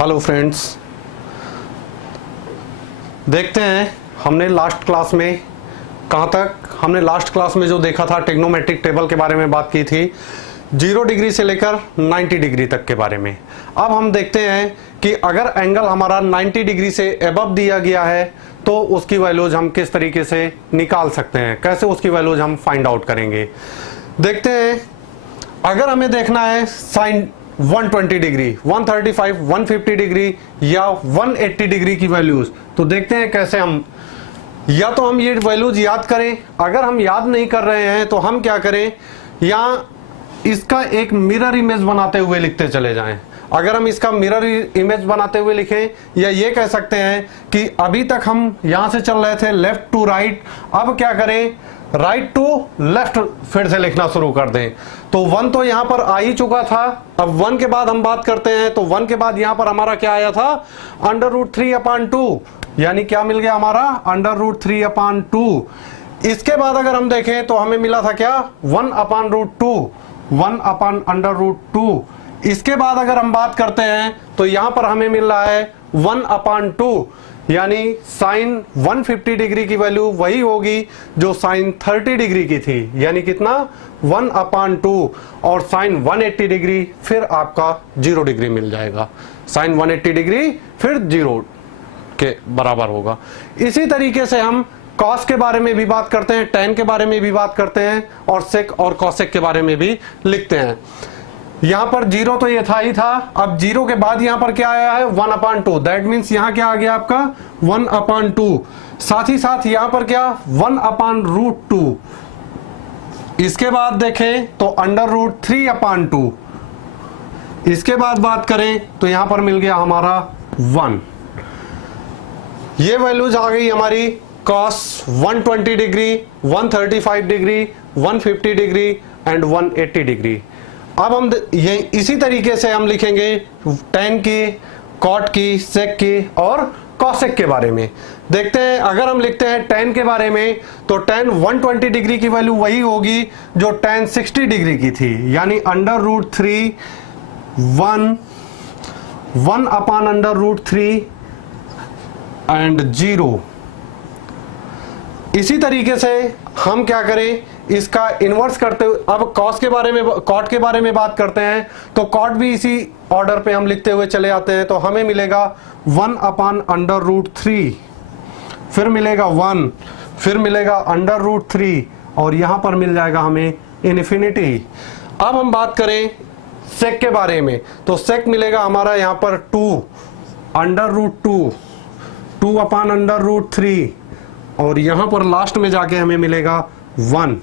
Hello friends, देखते हैं हमने लास्ट क्लास में कहाँ तक हमने लास्ट क्लास में जो देखा था ट्रिग्नोमेट्रिक टेबल के बारे में बात की थी 0 डिग्री से लेकर 90 डिग्री तक के बारे में। अब हम देखते हैं कि अगर एंगल हमारा 90 डिग्री से अबव दिया गया है तो उसकी वैल्यूज हम किस तरीके से निकाल सकते हैं, कैसे उसकी वैल्यूज हम फाइंड आउट करेंगे। देखते हैं, अगर हमें देखना है साइन 120 डिग्री, 135, 150 डिग्री या 180 डिग्री की वैल्यूज, तो देखते हैं कैसे हम, या तो हम ये वैल्यूज याद करें। अगर हम याद नहीं कर रहे हैं तो हम क्या करें, या इसका एक मिरर इमेज बनाते हुए लिखते चले जाएं। अगर हम इसका मिरर इमेज बनाते हुए लिखें, या ये कह सकते हैं कि अभी तक हम यहां से चल रहे थे लेफ्ट टू राइट, अब क्या करें राइट टू लेफ्ट फिर से लिखना शुरू कर दें। तो 1 तो यहां पर आ ही चुका था, अब 1 के बाद हम बात करते हैं तो 1 के बाद यहां पर हमारा क्या आया था, √3/2, यानी क्या मिल गया हमारा √3/2। इसके बाद अगर हम देखें तो हमें मिला था क्या 1/√2, 1/√2। इसके बाद अगर हम बात करते हैं तो यहां पर हमें मिल रहा है 1/2, यानी साइन 150 डिग्री की वैल्यू वही होगी जो साइन 30 डिग्री की थी, यानी कितना 1/2, और साइन 180 डिग्री फिर आपका 0 डिग्री मिल जाएगा। साइन 180 डिग्री फिर 0 के बराबर होगा। इसी तरीके से हम कॉस के बारे में भी बात करते हैं, टेन के बारे में भी बात करते हैं, और सेक और कॉसेक के बारे में भी लिखते हैं। यहां पर 0 तो ये था ही था, अब 0 के बाद यहां पर क्या आया है 1/2, दैट मीन्स यहां क्या आ गया आपका 1/2। साथ ही साथ यहां पर क्या 1/√2। इसके बाद देखें तो √3/2। इसके बाद बात करें तो यहां पर मिल गया हमारा 1। ये वैल्यूज आ गई हमारी cos 120 degree, 135 degree, 150 degree and 180 degree. अब हम ये इसी तरीके से हम लिखेंगे tan की, cot की, sec की और cosec के बारे में। देखते हैं, अगर हम लिखते हैं tan के बारे में तो tan 120 डिग्री की वैल्यू वही होगी जो tan 60 डिग्री की थी, यानी √3 1/√3 एंड 0। इसी तरीके से हम क्या करें, इसका इन्वर्स करते हुए अब cos के बारे में, cot के बारे में बात करते हैं तो cot भी इसी ऑर्डर पे हम लिखते हुए चले आते हैं। तो हमें मिलेगा 1/√3, फिर मिलेगा 1, फिर मिलेगा √3 और यहां पर मिल जाएगा हमें इन्फिनिटी। अब हम बात करें sec के बारे में तो sec मिलेगा हमारा यहां पर 2/√2, 2/√3 और यहां पर लास्ट में जाके हमें मिलेगा 1।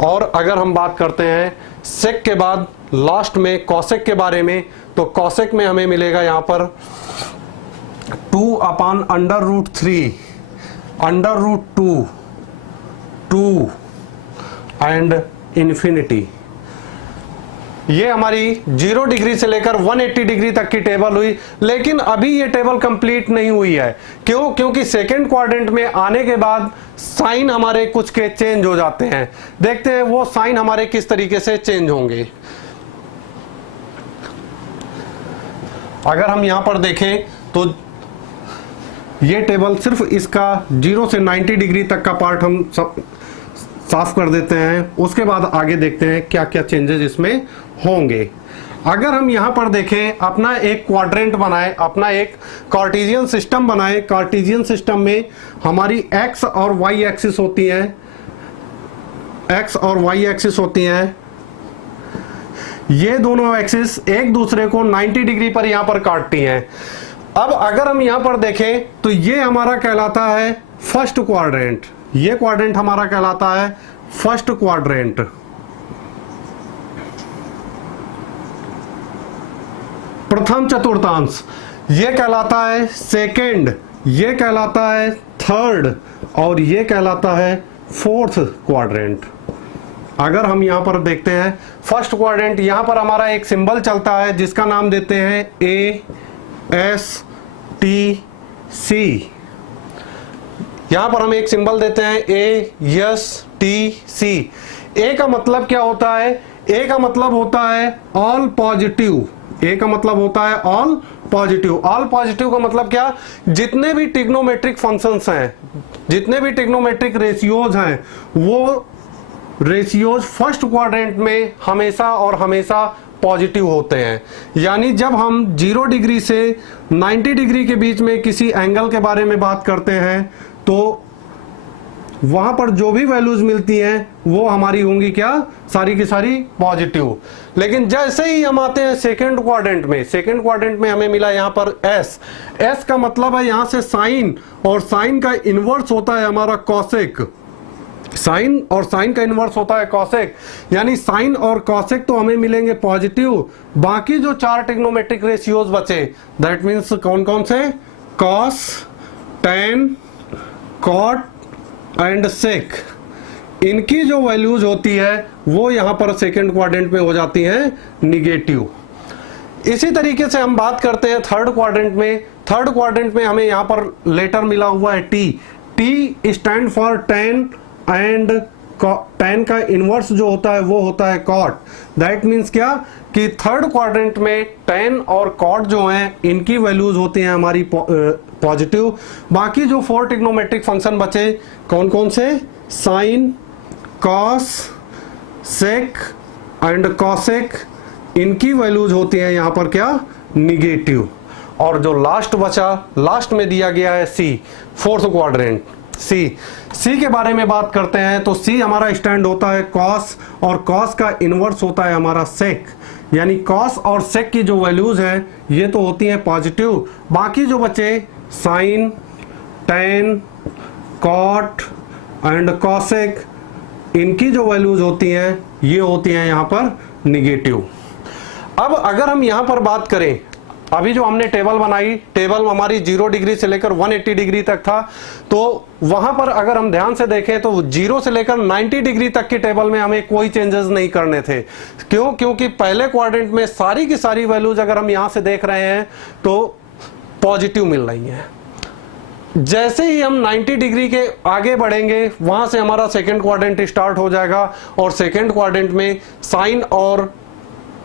और अगर हम बात करते हैं sec के बाद लास्ट में cosec के बारे में तो cosec में हमें मिलेगा यहां पर 2/√3, √2, 2 एंड इन्फिनिटी। ये हमारी 0 डिग्री से लेकर 180 डिग्री तक की टेबल हुई, लेकिन अभी ये टेबल कंप्लीट नहीं हुई है। क्यों? क्योंकि सेकेंड क्वाड्रेंट में आने के बाद साइन हमारे कुछ के चेंज हो जाते हैं। देखते हैं वो साइन हमारे किस तरीके से चेंज होंगे। अगर हम यहां पर देखें तो ये टेबल सिर्फ इसका 0 से 90 डिग्री तक का पार्ट हम सब साफ कर देते हैं, उसके बाद आगे देखते हैं क्या क्या चेंजेस इसमें होंगे। अगर हम यहां पर देखें, अपना एक क्वाड्रेंट बनाए, अपना एक कार्टेशियन सिस्टम बनाए। कार्टेशियन सिस्टम में हमारी एक्स और वाई एक्सिस होती है, एक्स और वाई एक्सिस होती हैं। ये दोनों एक्सिस एक दूसरे को 90 डिग्री पर यहां पर काटती हैं। अब अगर हम यहां पर देखें तो ये हमारा कहलाता है फर्स्ट क्वाड्रेंट, ये क्वाड्रेंट हमारा कहलाता है फर्स्ट क्वाड्रेंट। प्रथम चतुर्थांश ये कहलाता है सेकंड, ये कहलाता है थर्ड और ये कहलाता है फोर्थ क्वाड्रेंट। अगर हम यहां पर देखते हैं फर्स्ट क्वाड्रेंट, यहां पर हमारा एक सिंबल चलता है जिसका नाम देते हैं ASTC। यहां पर हम एक सिंबल देते हैं ASTC। ए का मतलब क्या होता है, ए का मतलब होता है ऑल पॉजिटिव, ए का मतलब होता है ऑल पॉजिटिव। ऑल पॉजिटिव का मतलब क्या, जितने भी ट्रिग्नोमेट्रिक फंक्शंस हैं, जितने भी ट्रिग्नोमेट्रिक रेशियोज हैं, वो रेशियोज फर्स्ट क्वाड्रेंट में हमेशा और हमेशा पॉजिटिव होते हैं। यानी जब हम 0 डिग्री से 90 डिग्री के बीच में किसी एंगल के बारे में बात करते हैं तो वहां पर जो भी वैल्यूज मिलती हैं वो हमारी होंगी क्या, सारी की सारी पॉजिटिव। लेकिन जैसे ही हम आते हैं सेकेंड क्वाड्रेंट में, सेकेंड क्वाड्रेंट में हमें मिला यहां पर एस। एस का मतलब है यहां से साइन, और साइन का इनवर्स होता है हमारा कॉसेक। साइन और साइन का इनवर्स होता है कॉसेक, यानी साइन और कॉसेक तो हमें मिलेंगे पॉजिटिव। बाकी जो 4 ट्रिग्नोमेट्रिक रेशियोज बचे, दैट मींस कौन कौन से, कॉस, टेन, कॉट एंड सेक, इनकी जो वैल्यूज होती है वो यहां पर सेकेंड क्वाड्रेंट में हो जाती हैं निगेटिव। इसी तरीके से हम बात करते हैं थर्ड क्वाड्रेंट में। थर्ड क्वाड्रेंट में हमें यहां पर लेटर मिला हुआ है T. T stand for ten and ten का इनवर्स जो होता है वो होता है कॉट। दैट मीन्स क्या, कि थर्ड क्वाड्रेंट में टेन और कॉट जो हैं इनकी वैल्यूज होती हैं हमारी पॉजिटिव। बाकी जो 4 ट्रिग्नोमेट्रिक फंक्शन बचे कौन कौन से, sine, cos, sec and cosec, इनकी वैल्यूज होती हैं यहां पर क्या, निगेटिव। और जो लास्ट बचा, लास्ट में दिया गया है सी, फोर्थ क्वाड्रेंट सी। सी के बारे में बात करते हैं तो सी हमारा स्टैंड होता है कॉस, और कॉस का इनवर्स होता है हमारा सेक। यानी कॉस और सेक की जो वैल्यूज है ये तो होती हैं पॉजिटिव। बाकी जो बचे sine, tan, cot and cosec, इनकी जो वैल्यूज होती हैं ये होती हैं यहां पर निगेटिव। अब अगर हम यहां पर बात करें, अभी जो हमने टेबल बनाई, टेबल हमारी 0 डिग्री से लेकर 180 डिग्री तक था, तो वहां पर अगर हम ध्यान से देखें तो 0 से लेकर 90 डिग्री तक की टेबल में हमें कोई चेंजेस नहीं करने थे। क्यों? क्योंकि पहले क्वाड्रेंट में सारी की सारी वैल्यूज अगर हम यहां से देख रहे हैं तो पॉजिटिव मिल रही हैं। जैसे ही हम 90 डिग्री के आगे बढ़ेंगे वहां से हमारा सेकेंड क्वाड्रेंट स्टार्ट हो जाएगा, और सेकेंड क्वाड्रेंट में साइन और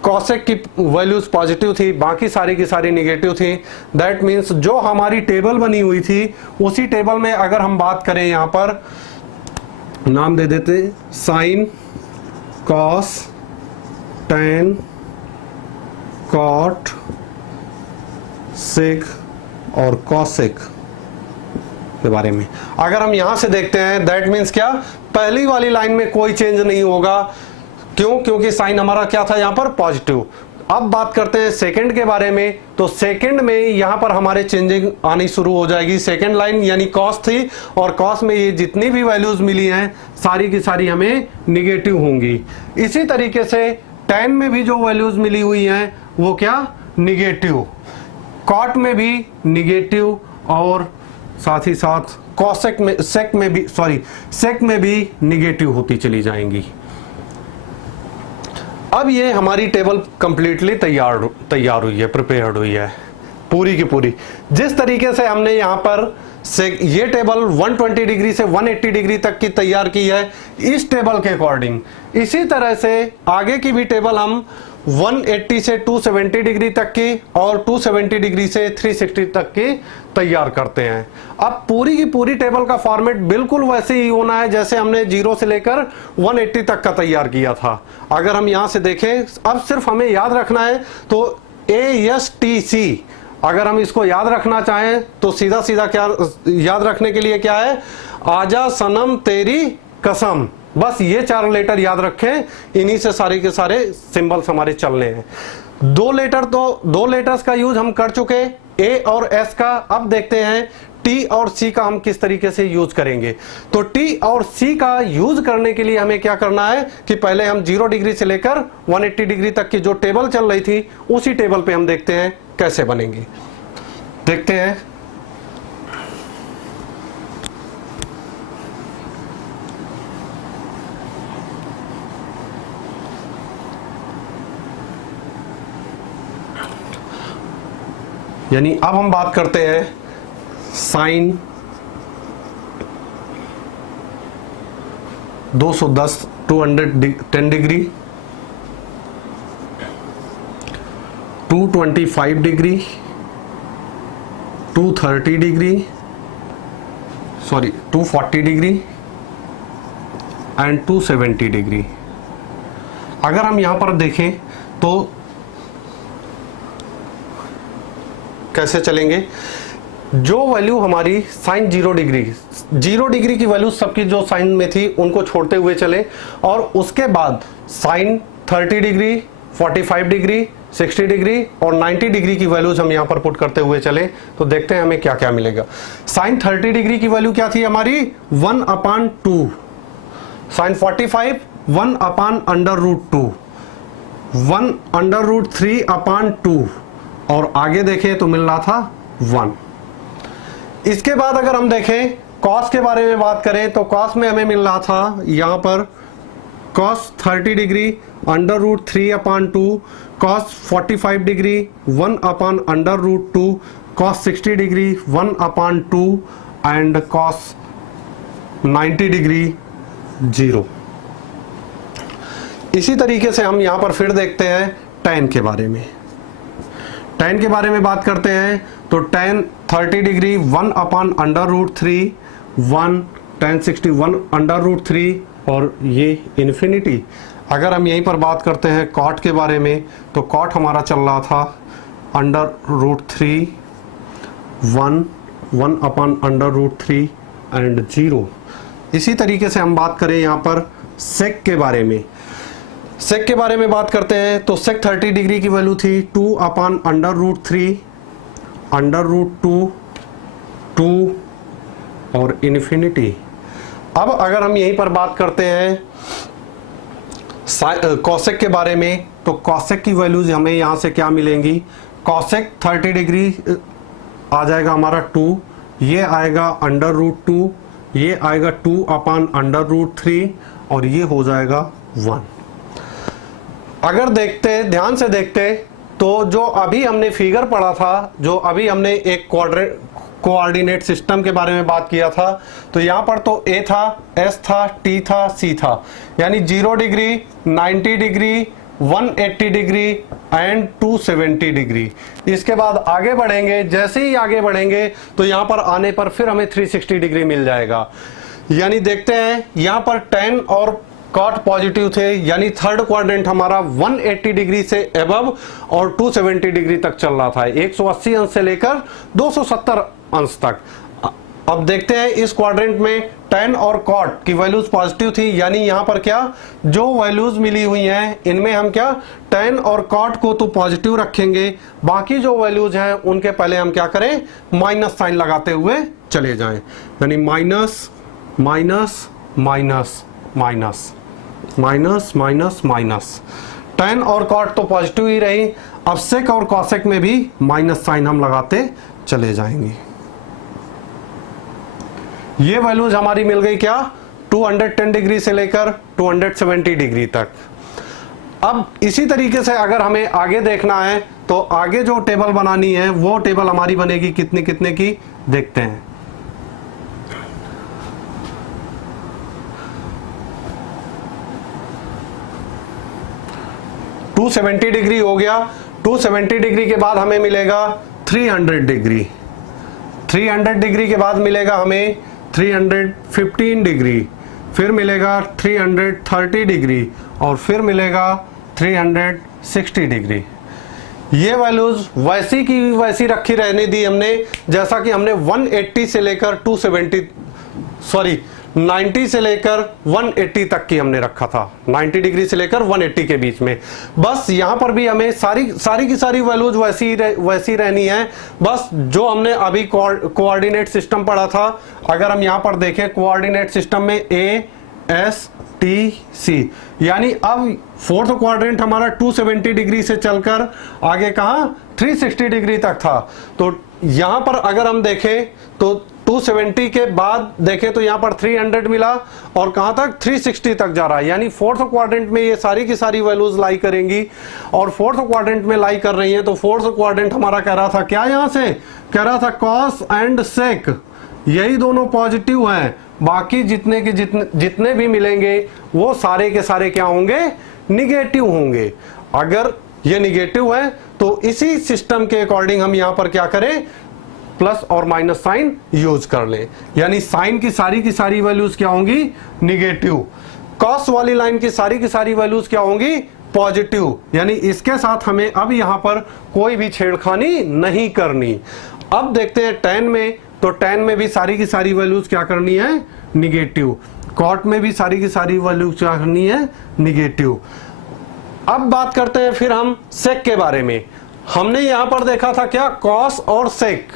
कॉसेक की वैल्यूज पॉजिटिव थी, बाकी सारी की सारी निगेटिव थी। दैट मीन्स जो हमारी टेबल बनी हुई थी उसी टेबल में अगर हम बात करें, यहां पर नाम दे देते साइन, कॉस, टेन, कॉट, सेक और कॉसेक के बारे में अगर हम यहां से देखते हैं, दैट मीन्स क्या, पहली वाली लाइन में कोई चेंज नहीं होगा। क्यों? क्योंकि साइन हमारा क्या था यहां पर पॉजिटिव। अब बात करते हैं सेकंड के बारे में, तो सेकंड में यहां पर हमारे चेंजिंग आनी शुरू हो जाएगी। सेकंड लाइन यानी कॉस थी, और कॉस में ये जितनी भी वैल्यूज मिली हैं सारी की सारी हमें निगेटिव होंगी। इसी तरीके से टेन में भी जो वैल्यूज मिली हुई हैं वो क्या, निगेटिव। कॉट में भी निगेटिव, और साथ ही साथ कॉसेक में, सेक में भी निगेटिव होती चली जाएंगी। अब ये हमारी टेबल कंप्लीटली तैयार हुई है, प्रिपेयर्ड हुई है पूरी की पूरी। जिस तरीके से हमने यहाँ पर से ये टेबल 120 डिग्री से 180 डिग्री तक की तैयार की है इस टेबल के अकॉर्डिंग, इसी तरह से आगे की भी टेबल हम 180 से 270 डिग्री तक की और 270 डिग्री से 360 तक की तैयार करते हैं। अब पूरी की पूरी टेबल का फॉर्मेट बिल्कुल वैसे ही होना है जैसे हमने 0 से लेकर 180 तक का तैयार किया था। अगर हम यहां से देखें, अब सिर्फ हमें याद रखना है तो ASTC, अगर हम इसको याद रखना चाहें तो सीधा सीधा क्या याद रखने के लिए क्या है, आजा सनम तेरी कसम, बस ये 4 लेटर याद रखें, इन्हीं से सारे के सारे सिंबल्स हमारे चलने हैं। 2 लेटर्स का यूज हम कर चुके, ए और एस का। अब देखते हैं टी और सी का हम किस तरीके से यूज करेंगे। तो टी और सी का यूज करने के लिए हमें क्या करना है कि पहले हम 0 डिग्री से लेकर 180 डिग्री तक की जो टेबल चल रही थी उसी टेबल पे हम देखते हैं कैसे बनेंगे। देखते हैं। यानी अब हम बात करते हैं sine 210 210 degree, 225 degree, 230 degree, sorry 240 degree and 270 degree. अगर हम यहां पर देखें तो कैसे चलेंगे, जो वैल्यू हमारी साइन 0 डिग्री की वैल्यू सबकी जो साइन में थी उनको छोड़ते हुए चले, और उसके बाद साइन 30 डिग्री, 45 डिग्री, 60 डिग्री और 90 डिग्री की वैल्यूज हम यहां पर पुट करते हुए चले तो देखते हैं हमें क्या क्या मिलेगा। साइन 30 डिग्री की वैल्यू क्या थी हमारी 1/2, साइन 45 1/√2, 1/3/2 और आगे देखें तो मिल रहा था 1। इसके बाद अगर हम देखें कॉस के बारे में बात करें तो कॉस में हमें मिल रहा था यहां पर cos 30 degree √3/2, cos 45 degree 1/√2, cos 60 degree 1/2 and cos 90 degree 0। इसी तरीके से हम यहां पर फिर देखते हैं tan के बारे में। tan के बारे में बात करते हैं तो tan 30 डिग्री 1/√3, 1 tan 60 1/√3 और ये इन्फिनिटी। अगर हम यहीं पर बात करते हैं cot के बारे में तो cot हमारा चल रहा था √3, 1/√3 एंड 0। इसी तरीके से हम बात करें यहाँ पर sec के बारे में। sec के बारे में बात करते हैं तो sec 30 डिग्री की वैल्यू थी 2/√3, √2, 2 और इन्फिनिटी। अब अगर हम यहीं पर बात करते हैं cosec के बारे में तो cosec की वैल्यूज हमें यहां से क्या मिलेंगी, cosec 30 डिग्री आ जाएगा हमारा 2, ये आएगा √2, ये आएगा 2/√3 और ये हो जाएगा 1। अगर देखते ध्यान से देखते तो जो अभी हमने फिगर पढ़ा था, जो अभी हमने एक कोऑर्डिनेट सिस्टम के बारे में बात किया था, तो यहां पर तो A था, S था, T था, C था, यानी 0 degree, 90 degree, 180 degree and 270 degree. इसके बाद आगे बढ़ेंगे, जैसे ही आगे बढ़ेंगे तो यहां पर आने पर फिर हमें 360 डिग्री मिल जाएगा। यानी देखते हैं यहां पर tan और cot पॉजिटिव थे, यानी थर्ड क्वाड्रेंट हमारा 180 डिग्री से एबव और 270 डिग्री तक चल रहा था, 180 अंश से लेकर 270 अंश तक। अब देखते हैं इस क्वाड्रेंट में tan और cot की वैल्यूज पॉजिटिव थी, यानी यहां पर क्या जो वैल्यूज मिली हुई हैं इनमें हम क्या tan और cot को तो पॉजिटिव रखेंगे, बाकी जो वैल्यूज हैं उनके पहले हम क्या करें माइनस साइन लगाते हुए चले जाएं, यानी minus minus minus minus minus minus minus. tan और cot तो पॉजिटिव ही रही, अब sec और cosec में भी माइनस साइन हम लगाते चले जाएंगे। ये वैल्यूज हमारी मिल गई क्या 210 डिग्री से लेकर 270 डिग्री तक। अब इसी तरीके से अगर हमें आगे देखना है तो आगे जो टेबल बनानी है वो टेबल हमारी बनेगी कितने कितने की, देखते हैं। टू 270 डिग्री हो गया, 270 डिग्री के बाद हमें मिलेगा 300 डिग्री, 300 डिग्री के बाद मिलेगा हमें 315 डिग्री, फिर मिलेगा 330 डिग्री और फिर मिलेगा 360 डिग्री। ये वैल्यूज वैसी की वैसी रखी रहने दी हमने, जैसा कि हमने 180 से लेकर 90 से लेकर 180 तक की हमने रखा था, 90 डिग्री से लेकर 180 के बीच में। बस यहां पर भी हमें सारी की सारी वैल्यूज वैसी रहनी है, बस जो हमने अभी कोऑर्डिनेट सिस्टम पढ़ा था। अगर हम यहां पर देखें कोऑर्डिनेट सिस्टम में A S T C, यानी अब फोर्थ क्वाड्रेंट हमारा 270 डिग्री से चलकर आगे कहां 360 डिग्री तक था। तो यहां पर अगर हम देखें तो 270 के बाद देखें तो यहां पर 300 मिला और कहां तक 360 तक जा रहा है, यानी फोर्थ क्वाड्रेंट में ये सारी की सारी वैल्यूज लाई करेंगी और फोर्थ क्वाड्रेंट में लाई कर रही हैं। तो फोर्थ क्वाड्रेंट हमारा कह रहा था क्या, यहां से कह रहा था cos एंड sec यही दोनों पॉजिटिव हैं, बाकी जितने भी मिलेंगे वो सारे के सारे क्या होंगे, निगेटिव होंगे। अगर ये निगेटिव है, तो इसी सिस्टम के अकॉर्डिंग हम यहां पर क्या करें, प्लस और माइनस साइन यूज कर लें। यानी साइन की सारी वैल्यूज क्या होंगी, निगेटिव। कॉस वाली लाइन की सारी वैल्यूज क्या होंगी, पॉजिटिव। यानी इसके साथ हमें अब यहां पर कोई भी छेड़खानी नहीं करनी। अब देखते हैं tan में, तो tan में भी सारी की सारी वैल्यूज क्या करनी है, निगेटिव। कॉट में भी सारी की सारी वैल्यूज क्या करनी है, निगेटिव। अब बात करते हैं फिर हम सेक के बारे में। हमने यहां पर देखा था क्या, कॉस और सेक,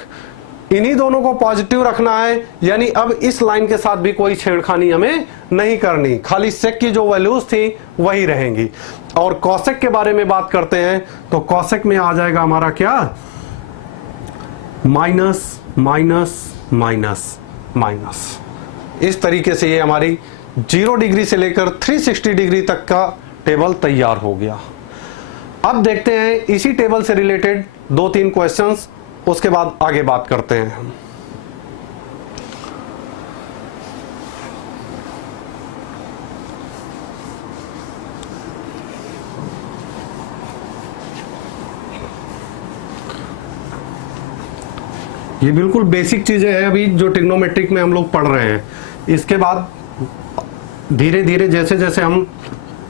इन्हीं दोनों को पॉजिटिव रखना है। यानी अब इस लाइन के साथ भी कोई छेड़खानी हमें नहीं करनी, खाली सेक की जो वैल्यूज थी वही रहेंगी। और कॉसेक के बारे में बात करते हैं, तो कॉसेक में आ जाएगा हमारा क्या, माइनस माइनस माइनस माइनस। इस तरीके से ये हमारी 0 डिग्री से लेकर 360 डिग्री तक का टेबल तैयार हो गया। अब देखते हैं इसी टेबल से रिलेटेड 2-3 क्वेश्चंस, उसके बाद आगे बात करते हैं। ये बिल्कुल बेसिक चीजें हैं अभी जो ट्रिग्नोमेट्रिक में हम लोग पढ़ रहे हैं। इसके बाद धीरे धीरे जैसे जैसे हम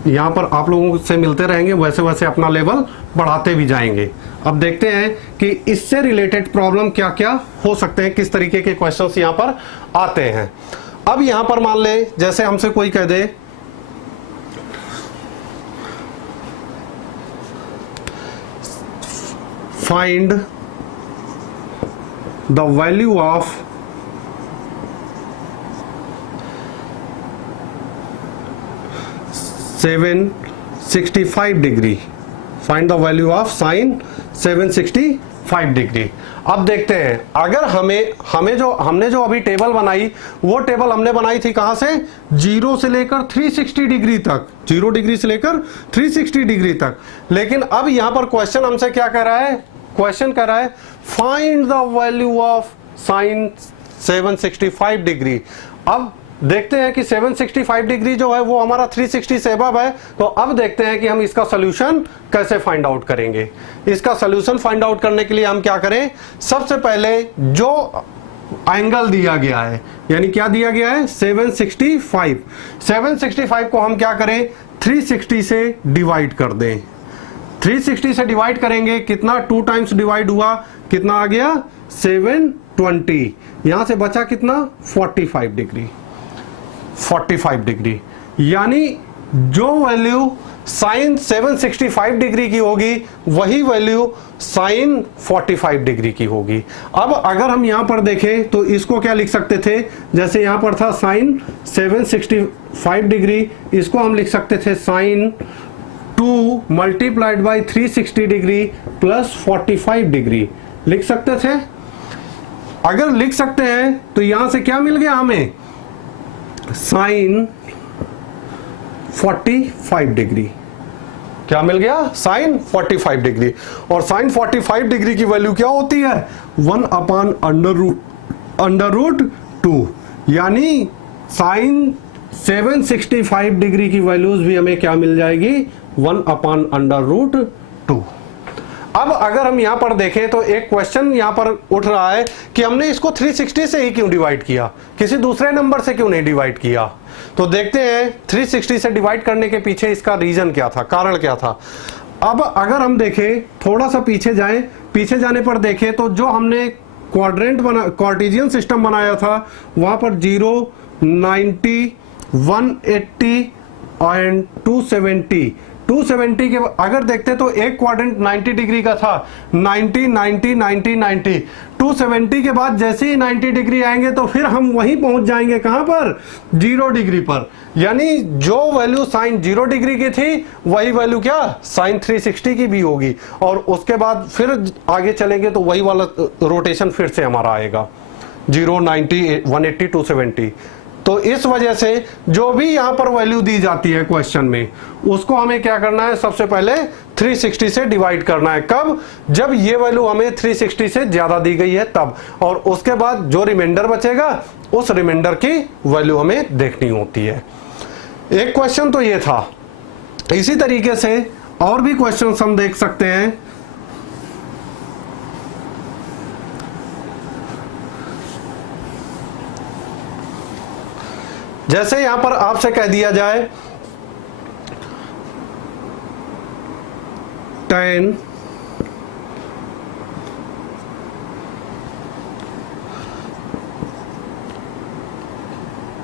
यहाँ पर आप लोगों से मिलते रहेंगे वैसे वैसे अपना लेवल बढ़ाते भी जाएंगे। अब देखते हैं कि इससे रिलेटेड प्रॉब्लम क्या क्या हो सकते हैं, किस तरीके के क्वेश्चंस यहाँ पर आते हैं। अब यहाँ पर मान ले जैसे हमसे कोई कह they find the value of seven 65 degree, find the value of sine 765 degree. अब देखते हैं, अगर हमने जो अभी टेबल बनाई, वो टेबल हमने बनाई थी कहां से, 0 से लेकर 360 डिग्री तक, 0 डिग्री से लेकर 360 डिग्री तक। लेकिन अब यहां पर क्वेश्चन हमसे क्या कर रहा है, क्वेश्चन कर रहा है find the value of sine 765 degree. अब देखते हैं कि 765 डिग्री जो है वो हमारा 360 से अबव है। तो अब देखते हैं कि हम इसका सॉल्यूशन कैसे फाइंड आउट करेंगे। इसका सॉल्यूशन फाइंड आउट करने के लिए हम क्या करें, सबसे पहले जो एंगल दिया गया है, यानी क्या दिया गया है 765 को हम क्या करें 360 से डिवाइड कर दें। 360 से डिवाइड करेंगे, कितना 2 टाइम्स डिवाइड हुआ, कितना आ गया 720, यहां से बचा कितना 45 डिग्री, 45 डिग्री। यानी जो वैल्यू साइन 765 डिग्री की होगी वही वैल्यू साइन 45 डिग्री की होगी। अब अगर हम यहां पर देखें तो इसको क्या लिख सकते थे, जैसे यहां पर था साइन 765 डिग्री, इसको हम लिख सकते थे sine 2 multiplied by 360 degree plus 45 degree लिख सकते थे। अगर लिख सकते हैं तो यहां से क्या मिल गया हमें, साइन 45 डिग्री, क्या मिल गया साइन 45 डिग्री। और साइन 45 डिग्री की वैल्यू क्या होती है 1 अपान अंडर रूट 2। यानी साइन 765 डिग्री की वैल्यूज भी हमें क्या मिल जाएगी 1 अपान अंडर रूट 2। अब अगर हम यहां पर देखें तो एक क्वेश्चन यहां पर उठ रहा है कि हमने इसको 360 से ही क्यों डिवाइड किया, किसी दूसरे नंबर से क्यों नहीं डिवाइड किया। तो देखते हैं 360 से डिवाइड करने के पीछे इसका रीजन क्या था, कारण क्या था। अब अगर हम देखें थोड़ा सा पीछे जाएं, पीछे जाने पर देखें तो जो हमने कार्टेशियन सिस्टम बनाया था वहां पर 0, 90, 180 एंड 270 के अगर देखते तो एक क्वाड्रेंट 90 डिग्री का था, 90 90 90 90, 270 के बाद जैसे ही 90 डिग्री आएंगे तो फिर हम वहीं पहुंच जाएंगे कहां पर 0 डिग्री पर। यानी जो वैल्यू साइन 0 डिग्री की थी वही वैल्यू क्या साइन 360 की भी होगी, और उसके बाद फिर आगे चलेंगे तो वही वाला रोटेशन फिर से हमारा आएगा 0, 90, 180, 270। तो इस वजह से जो भी यहां पर वैल्यू दी जाती है क्वेश्चन में उसको हमें क्या करना है, सबसे पहले 360 से डिवाइड करना है। कब, जब ये वैल्यू हमें 360 से ज्यादा दी गई है तब, और उसके बाद जो रिमाइंडर बचेगा उस रिमाइंडर की वैल्यू हमें देखनी होती है। एक क्वेश्चन तो ये था। इसी तरीके से और भी क्वेश्चंस हम देख सकते हैं। जैसे यहां पर आपसे कह दिया जाए 10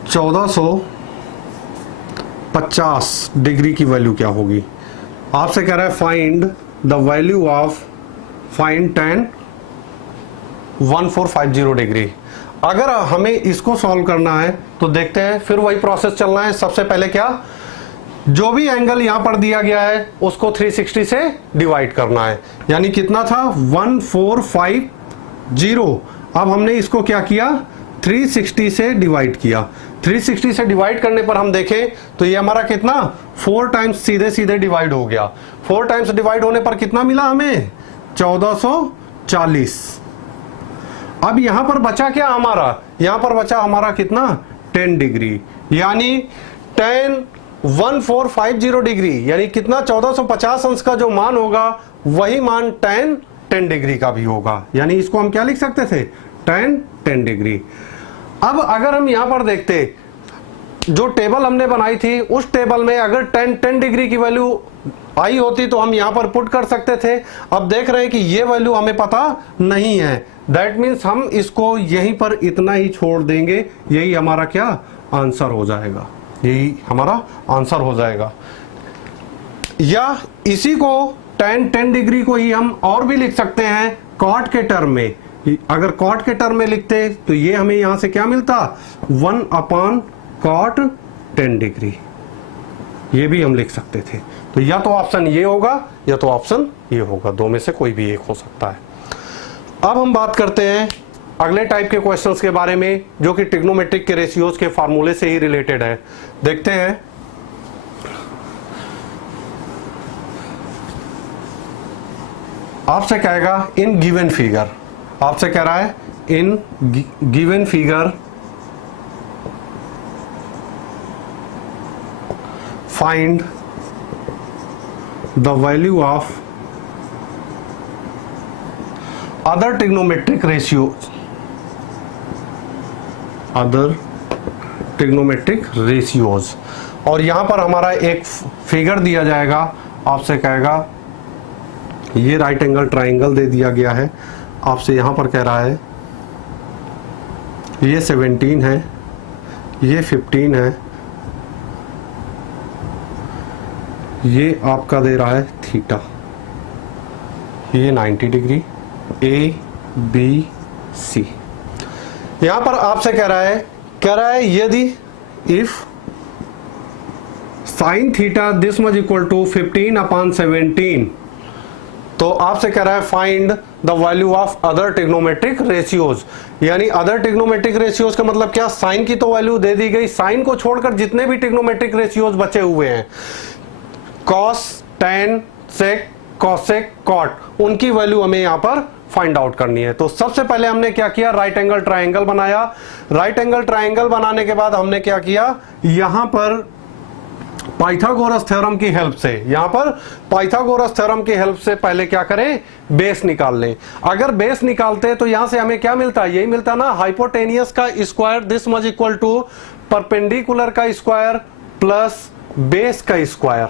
1450 डिग्री की वैल्यू क्या होगी। आपसे कह रहा है find the value of find 10 1450 degree. अगर हमें इसको सॉल्व करना है तो देखते हैं, फिर वही प्रोसेस चलना है। सबसे पहले क्या, जो भी एंगल यहां पर दिया गया है उसको 360 से डिवाइड करना है। यानी कितना था 1450। अब हमने इसको क्या किया 360 से डिवाइड किया। 360 से डिवाइड करने पर हम देखें तो ये हमारा कितना 4 टाइम्स सीधे सीधे डिवाइड हो गया। 4 टाइम्स डिवाइड होने पर कितना मिला हमें 1440। अब यहां पर बचा क्या हमारा, यहां पर बचा हमारा कितना 10 डिग्री, यानी 1450 डिग्री, यानी कितना 1450 अंश का जो मान होगा वही मान 10 डिग्री का भी होगा। यानी इसको हम क्या लिख सकते थे 10 डिग्री। अब अगर हम यहां पर देखते, जो टेबल हमने बनाई थी उस टेबल में अगर 10 डिग्री की वैल्यू आई होती तो हम यहां पर पुट कर सकते थे। अब देख रहे हैं कि ये वैल्यू हमें पता नहीं है, दैट मीन्स हम इसको यहीं पर इतना ही छोड़ देंगे। यही हमारा क्या आंसर हो जाएगा, यही हमारा आंसर हो जाएगा। या इसी को 10 डिग्री को ही हम और भी लिख सकते हैं कॉट के टर्म में। अगर कॉट के टर्म में लिखते तो ये हमें यहां से क्या मिलता 1/cot 10 डिग्री, ये भी हम लिख सकते थे। तो या तो ऑप्शन ये होगा या तो ऑप्शन ये होगा, दो में से कोई भी एक हो सकता है। अब हम बात करते हैं अगले टाइप के क्वेश्चंस के बारे में, जो कि ट्रिग्नोमेट्रिक के रेशियोज के फार्मूले से ही रिलेटेड है। देखते हैं। आपसे कहेगा इन गिवन फिगर, आपसे कह रहा है in given figure find the value of other trigonometric ratios, other trigonometric ratios. और यहां पर हमारा एक फिगर दिया जाएगा, आपसे कहेगा ये राइट एंगल ट्राइंगल दे दिया गया है। आपसे यहां पर कह रहा है ये 17 है, ये 15 है, ये आपका दे रहा है थीटा, ये 90 डिग्री A B C। यहां पर आपसे कह रहा है यदि if sine theta this much equal to 15/17, तो आपसे कह रहा है find the value of other trigonometric ratios. यानी अदर ट्रिग्नोमेट्रिक रेशियोज का मतलब क्या, साइन की तो वैल्यू दे दी गई, साइन को छोड़कर जितने भी ट्रिग्नोमेट्रिक रेशियोज बचे हुए हैं कॉस, टैन, सेक, कॉसेक, कॉट, उनकी वैल्यू हमें यहां पर फाइंड आउट करनी है। तो सबसे पहले हमने क्या किया, राइट एंगल ट्राइंगल बनाया। राइट एंगल ट्राइंगल बनाने के बाद हमने क्या किया, यहां पर पाइथागोरस थ्योरम की हेल्प से, यहां पर पाइथागोरस थ्योरम की हेल्प से पहले क्या करें, बेस निकाल लें। अगर बेस निकालते तो यहां से हमें क्या मिलता, यही मिलता ना हाइपोटेनियस का square this much equal to perpendicular का स्क्वायर प्लस बेस का स्क्वायर।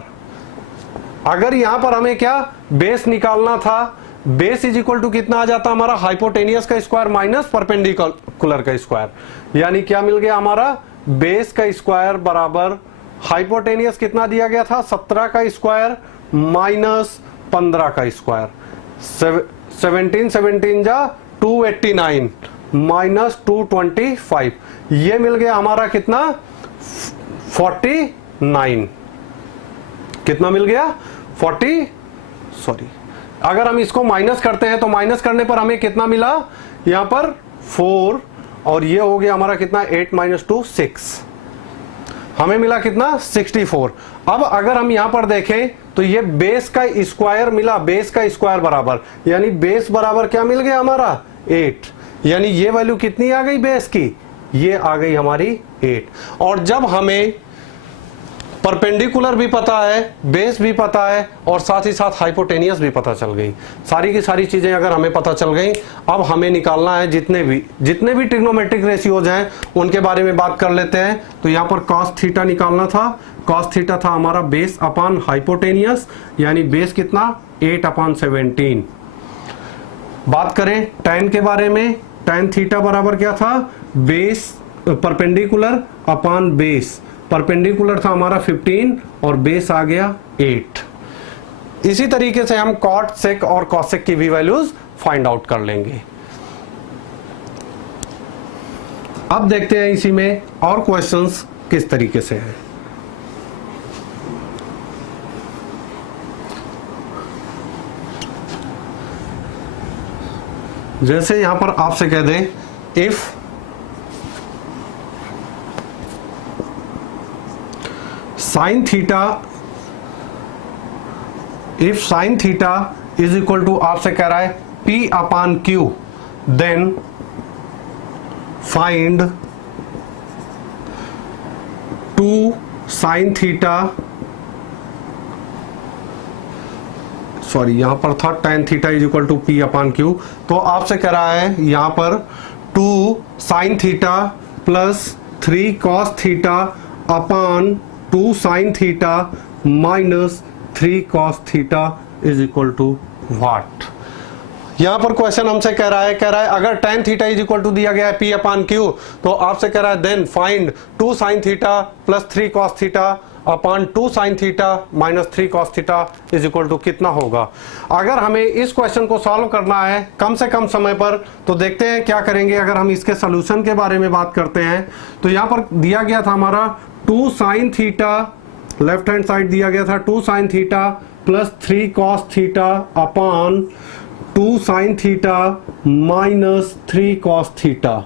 अगर यहां पर हमें क्या बेस निकालना था, बेस इज इक्वल टू कितना आ जाता हमारा हाइपोटेनियस का स्क्वायर माइनस परपेंडिकुलर का स्क्वायर। यानी क्या मिल गया हमारा, बेस का स्क्वायर बराबर हाइपोटेनियस कितना दिया गया था 17 का स्क्वायर माइनस 15 का स्क्वायर। 17 जा 289 माइनस 225, ये मिल गया हमारा कितना 49। कितना मिल गया 40, सॉरी अगर हम इसको माइनस करते हैं तो माइनस करने पर हमें कितना मिला, यहां पर 4, और ये हो गया हमारा कितना 8 माइनस 2 6, हमें मिला कितना 64। अब अगर हम यहां पर देखें तो ये बेस का स्क्वायर मिला, बेस का स्क्वायर बराबर, यानी बेस बराबर क्या मिल गया हमारा 8, यानी ये वैल्यू कितनी आ गई बेस की, ये आ गई हमारी 8। और जब हमें परपेंडिकुलर भी पता है, बेस भी पता है, और साथ ही साथ हाइपोटेनियस भी पता चल गई। सारी की सारी चीजें अगर हमें पता चल गई, अब हमें निकालना है जितने भी ट्रिग्नोमेट्रिक रेशियोज हैं उनके बारे में बात कर लेते हैं। तो यहाँ पर कॉस थीटा निकालना था। कॉस थीटा था हमारा बेस अपॉन हाइपोटेनियस, यानी बेस कितना 8/17। बात करें tan के बारे में, tan थीटा बराबर क्या था, base perpendicular upon base. Perpendicular था हमारा 15 और बेस आ गया 8। इसी तरीके से हम कॉट सेक और कॉसेक की भी वैल्यूज फाइंड आउट कर लेंगे। अब देखते हैं इसी में और क्वेश्चंस किस तरीके से हैं। जैसे यहां पर आपसे कह दें if sine theta is equal to, आपसे कह रहा है P/Q, then find 2 sine theta, sorry यहां पर था tan theta is equal to P/Q, तो आपसे कह रहा है यहां पर 2 sine theta plus 3 cos theta upon 2 sine theta minus 3 cos theta is equal to what. यहां पर क्वेश्चन हमसे कह रहा है अगर tan theta is equal to दिया गया है P/Q, तो आपसे कह रहा है then find 2 sine theta plus 3 cos theta upon 2 sine theta minus 3 cos theta is equal to कितना होगा। अगर हमें इस क्वेश्चन को सॉल्व करना है कम से कम समय पर, तो देखते हैं क्या करेंगे। अगर हम इसके सोल्यूशन के बारे में बात करते हैं, तो यहां पर दिया गया था हमारा 2 sine theta, left hand side दिया गया था 2 sine theta plus 3 cos theta upon 2 sine theta minus 3 cos theta.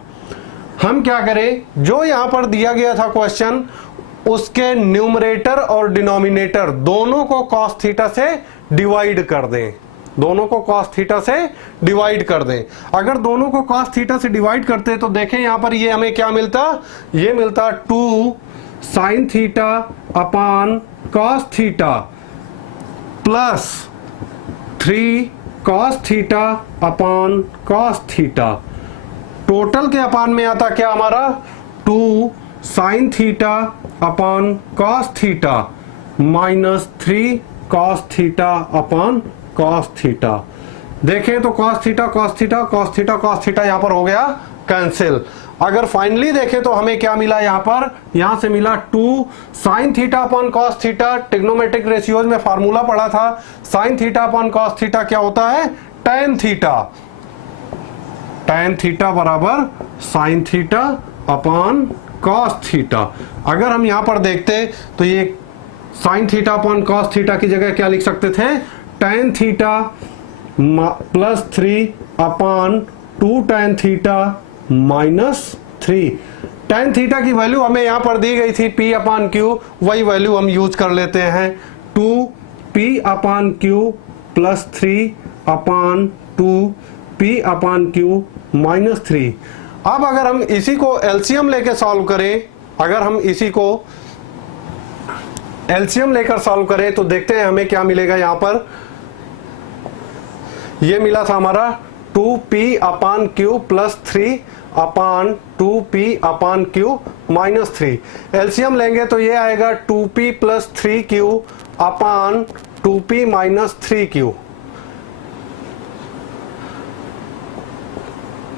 हम क्या करें, जो यहां पर दिया गया था क्वेश्चन, उसके न्यूमरेटर और डिनोमिनेटर दोनों को कॉस थीटा से डिवाइड कर दें। दोनों को कॉस थीटा से डिवाइड कर दें। अगर दोनों को कॉस थीटा से डिवाइड करते तो देखें यहां पर ये हमें क्या मिलता, ये मिलता 2 sine theta upon cos theta plus 3 cos theta upon cos theta. Total के अपॉन में आता क्या हमारा 2 sine theta upon cos theta minus 3 cos theta upon cos theta. देखें तो cos theta cos theta cos theta cos theta यहां पर हो गया कैंसिल। अगर फाइनली देखें तो हमें क्या मिला, यहां से मिला 2 sine theta upon cos theta. Trigonometric ratios में फार्मूला पढ़ा था, sine theta upon cos theta क्या होता है, tan थीटा। tan थीटा बराबर sine theta upon cos theta. अगर हम यहां पर देखते तो ये sine theta upon cos theta की जगह क्या लिख सकते थे, tan theta plus 3 upon 2 tan theta minus 3। tan theta की वैल्यू हमें यहां पर दी गई थी P/Q, वही वैल्यू हम यूज कर लेते हैं 2 P/Q plus 3 upon 2 P/Q minus 3। अब अगर हम इसी को एलसीएम लेकर सॉल्व करें, अगर हम इसी को एलसीएम लेकर सॉल्व करें तो देखते हैं हमें क्या मिलेगा। यहां पर ये मिला था हमारा 2P/Q plus 3 upon 2P/Q minus 3। LCM लेंगे तो ये आएगा 2P plus 3Q upon 2P minus 3Q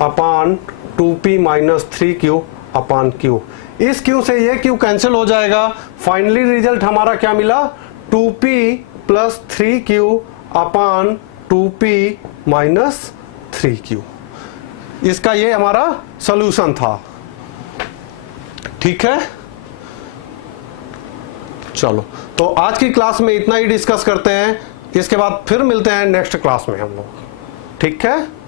upon 2P minus 3Q upon Q। इस Q से ये Q कैंसिल हो जाएगा। फाइनली रिजल्ट हमारा क्या मिला, 2P plus 3Q upon 2P minus 3Q। इसका ये हमारा सॉल्यूशन था। ठीक है, चलो तो आज की क्लास में इतना ही डिस्कस करते हैं। इसके बाद फिर मिलते हैं नेक्स्ट क्लास में हम लोग। ठीक है।